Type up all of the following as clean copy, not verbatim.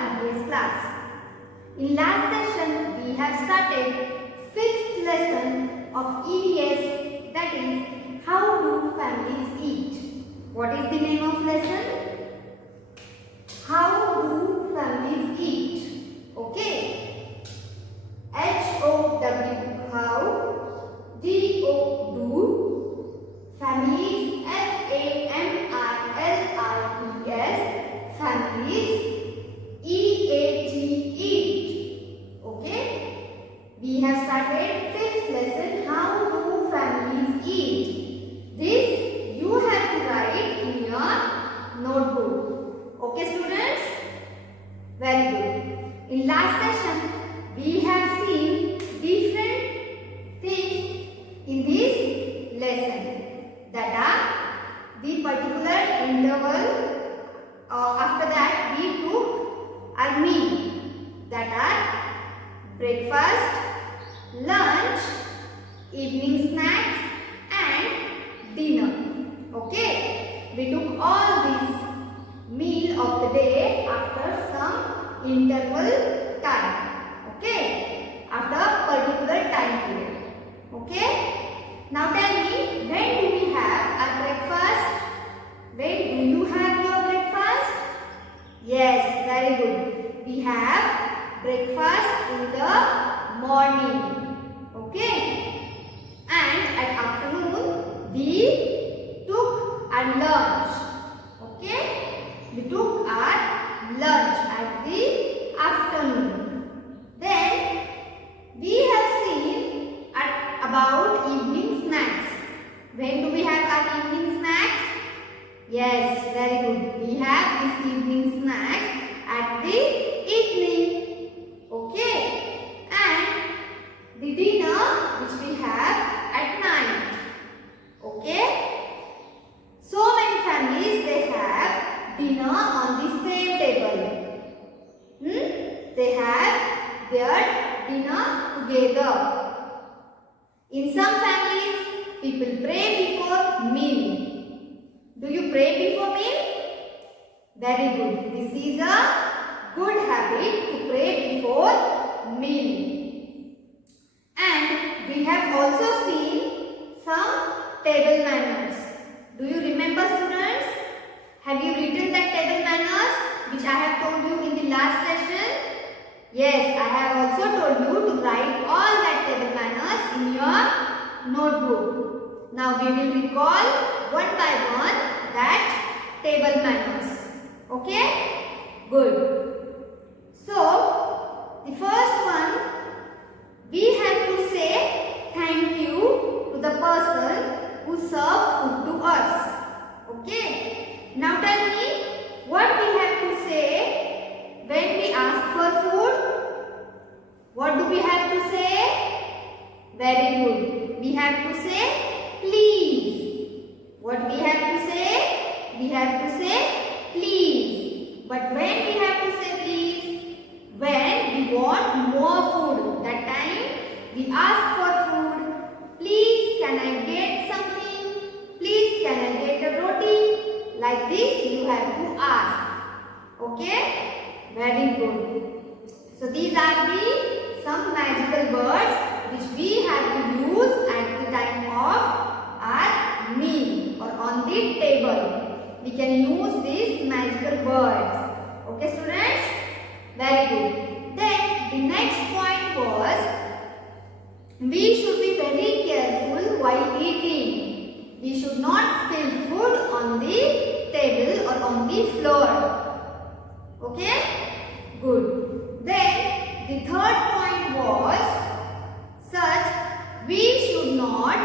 EVS class. In last session, we have started 5th lesson of EVS, that is, how do families eat? What is the name of lesson? How do families eat? Okay. H-O-W, how. D-O, do. Families, F-A-M-I-L-I-E-S, families. E-A-T, eat. Okay. We have started 5th lesson, how do families eat? This you have to write in your notebook. Okay students? Very good. In last session, we have seen different things in this lesson, that are the particular interval. After that, we took our meal, that are breakfast, lunch, evening snacks and dinner. Okay, we took all these meal of the day after some interval time. Okay, after a particular time period. Okay, now tell me, when do we have our breakfast? When do you have your breakfast? Yes, very good. We have breakfast in the morning. Okay, and at afternoon we took our lunch. Okay, we took our lunch at the afternoon. Then we have seen about evening snacks. When do we have our evening snacks? Yes, very good. We have this evening snacks at the evening. Okay, and the dinner which we have at night. Okay, so many families, they have dinner on the same table. They have their dinner together. In some families, people pray before meal. Do you pray before meal? Very good. This is a good habit to pray before meal. And we have also seen some table manners. Do you remember students? Have you written that table manners which I have told you in the last session? Yes, I have also told you to write all that table manners in your notebook. Now we will recall one by one that table manners. Okay? Good. So, the first one, we have to say thank you to the person who served food to us. Okay? Now tell me, what we have to say when we ask for food? What do we have to say? Very good. We have to say please. What we have to say? We have to say please. But when we have to say please? When we want more food. That time we ask for food. Please, can I get something? Please, can I get a roti? Like this you have to ask. Okay? Very good. So these are the some magical words which we have to use at the time of our meal or on the table. We can use these magical words. Okay students? Very good. Then the next point was, we should be very careful while eating. We should not spill food on the table or on the floor. Okay? Good. Then the third point was such, we should not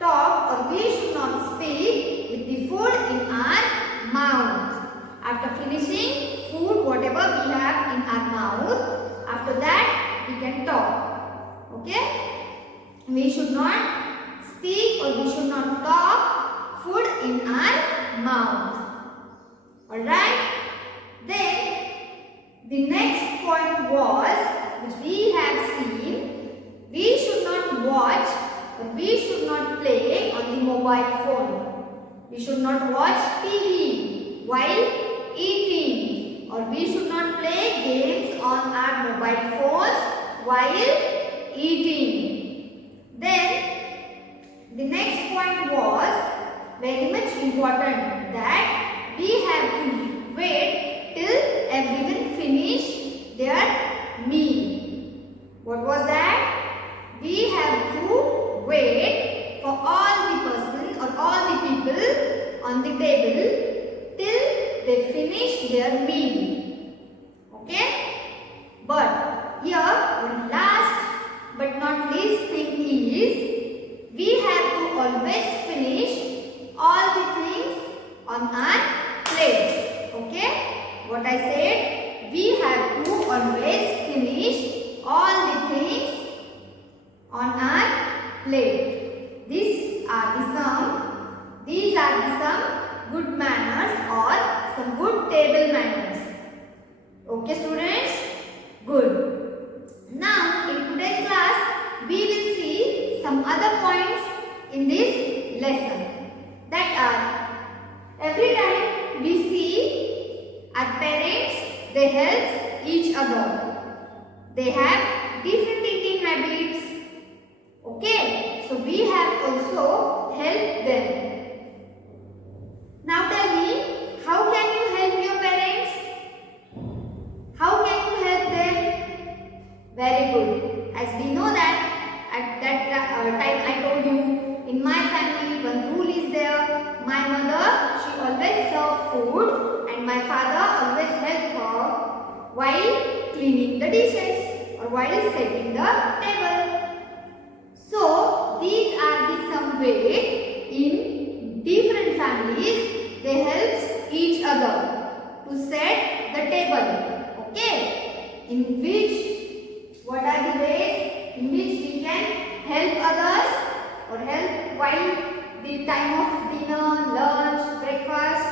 talk or we should not speak with the food in our mouth. After finishing food, whatever we have in our mouth, after that we can talk. Okay? We should not speak or we should not talk food in our mouth. Alright? Then the next point was, which we have seen, we should not watch or we should not play on the mobile phone. We should not watch TV while eating, or we should not play on our mobile phones while eating. Then the next point was very much important, that we have to wait till everyone finish their meal. What was that? We have to wait for all the person or all the people on the table till they finish their meal. Okay? But here one last but not least thing is, we have to always finish all the things on our plate. Okay? What I said, we have to always finish all the things on our plate. These are the some good manners or some good table manners. Okay, students? Good. Now, in today's class, we will see some other points in this lesson. That are, every time we see our parents, they help each other. They have different eating habits. Okay, so we have also helped them. Now tell me, how can you help your parents? How can you help them? Very good. As we know that at that time I told you, in my family one rule is there. My mother, she always served food and my father always helped her while cleaning the dishes or while setting the table. So these are the some way in different families they help each other to set the table. Okay? In which, what are the ways in which we can help others or help while the time of dinner, lunch, breakfast?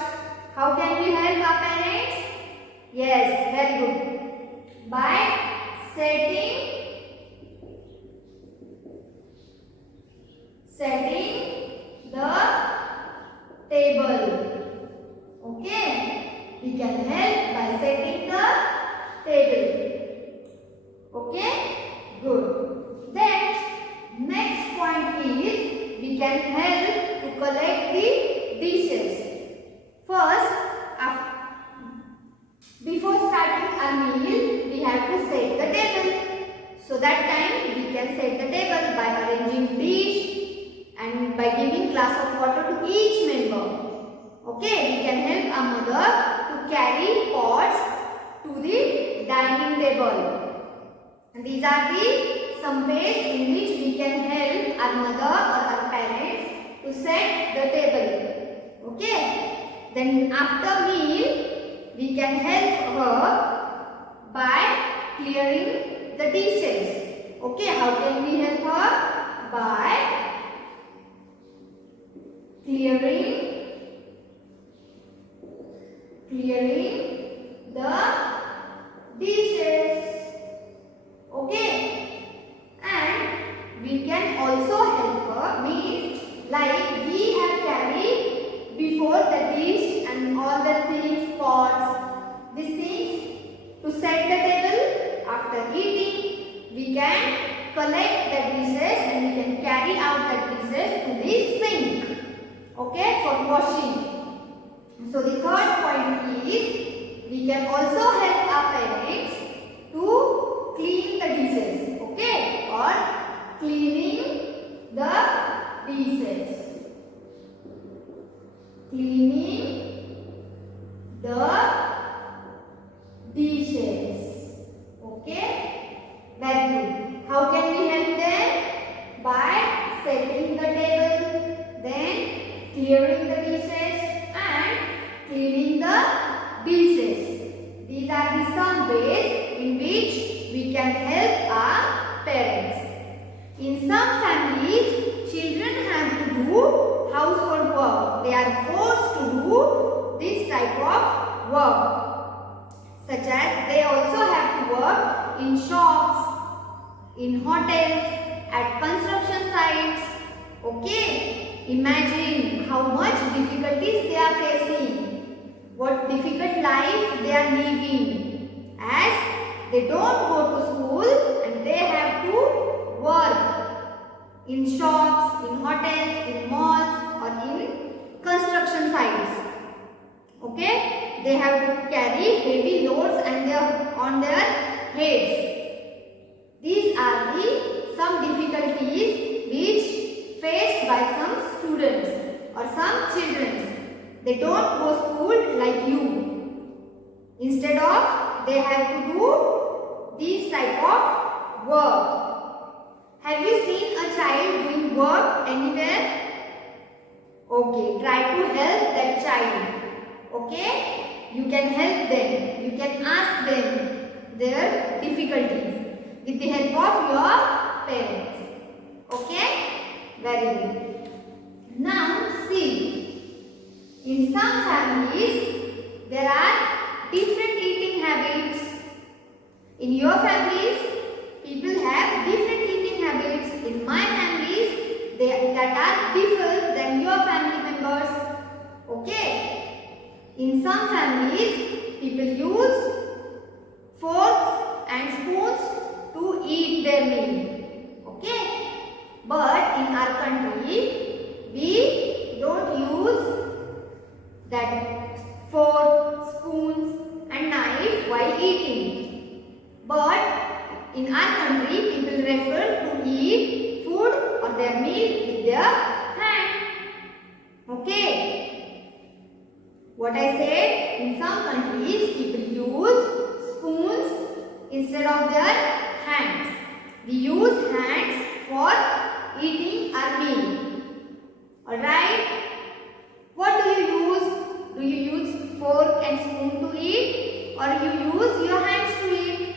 How can we help our parents? Yes, very good. By setting the table. Okay? We can help by setting the table. Okay? Good. Then next point is, we can help to collect the dishes. First, before starting our meal, we have to set the table. So that time we can set the table by arranging dish and by giving glass of water to each member. Okay, we can help our mother to carry pots to the dining table. And these are the some ways in which we can help our mother or our parents to set the table. Okay. Then after meal, we can help her by clearing the dishes. Okay, how can we help her? By clearing the dishes. Okay, and we can also help her, means like we have carried before the dish and all the things, pots, these things to set the table. After eating, we can collect the dishes and we can carry out the dishes to the sink. Okay, for washing. So the third point is, we can also help our parents to clean the dishes. Okay, or cleaning the dishes. Cleaning the dishes. Okay, very good. How can we help them? By setting the table, then clearing the dishes and cleaning the dishes. These are the some ways in which we can help our parents. In some families, children have to do household work. They are forced to do this type of work. Such as they also have to work in shops, in hotels, at construction sites. Okay, imagine how much difficulties they are facing. What difficult life they are living as they don't go to school and they have to work in shops, in hotels, in malls or in construction sites. Okay? They have to carry heavy loads and on their heads. These are some difficulties which faced by some students or some children. They don't go school like you. Instead of, they have to do these type of work. Have you seen a child doing work anywhere? Okay, try to help that child. Okay? You can help them. You can ask them their difficulties with the help of your parents. Okay? Very good. Now see, in some families there are different eating habits. In your families, people have different eating habits. In my families, that are different than your family members. Okay? In some families, people use forks and spoons to eat their meal. Okay? But in our country, we don't use that fork, spoons and knife while eating. But in our country, people prefer to eat food or their meal with their hand. Okay? What I said, in some countries, people use spoons instead of their hands. We use hands for eating our meal. Alright? What do you use? Do you use fork and spoon to eat or you use your hands to eat?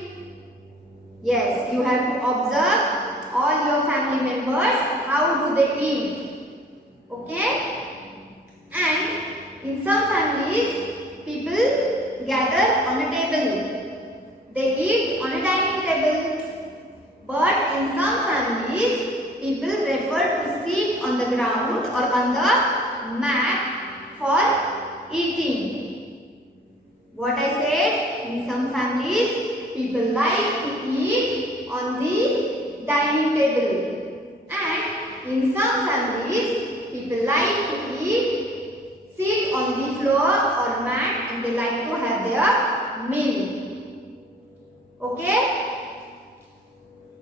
Yes, you have to observe all your family members, how do they eat. Okay? And in some families, people gather on a table. They eat on a dining table. But in some families, people prefer to sit on the ground or on the mat for eating. What I said, in some families, people like to eat on the dining table. And in some families, people like to sit on the floor or mat and they like to have their meal. Okay?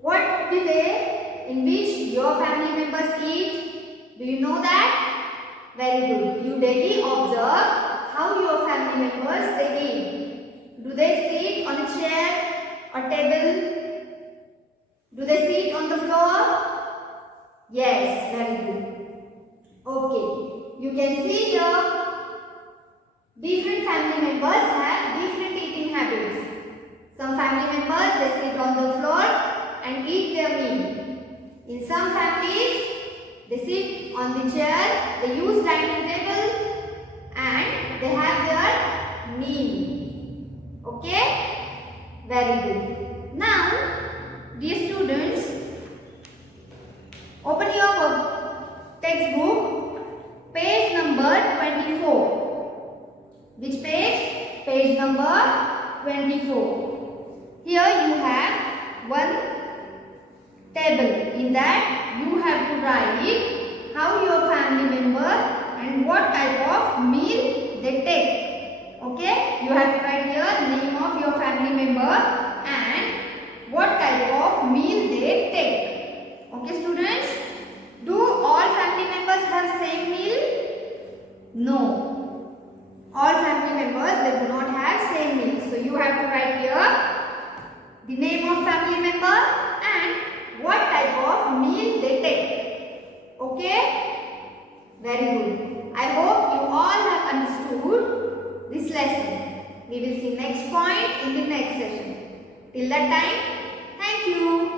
What the way in which your family members eat? Do you know that? Very good. You daily observe how your family members they eat. Do they sit on a chair or table? Do they sit on the floor? Yes, very good. Okay. You can see here different family members have different eating habits. Some family members they sit on the floor and eat their meal. In some families, they sit on the chair, they use dining table and they have their meal. Okay? Very good. Now, dear students, open your textbook, page number 24. Which page? Page number 24. Here you have one table. In that you have to write how your family member and what type of meal they take. Okay? You have to write here the name of your family member and what type of meal they take. Okay students? Do all family members have same meal? No. All family members they do not have same meal. So you have to write here the name of family member and what type of meal they take. Okay? Very good. I hope you all have understood this lesson. We will see next point in the next session. Till that time, thank you.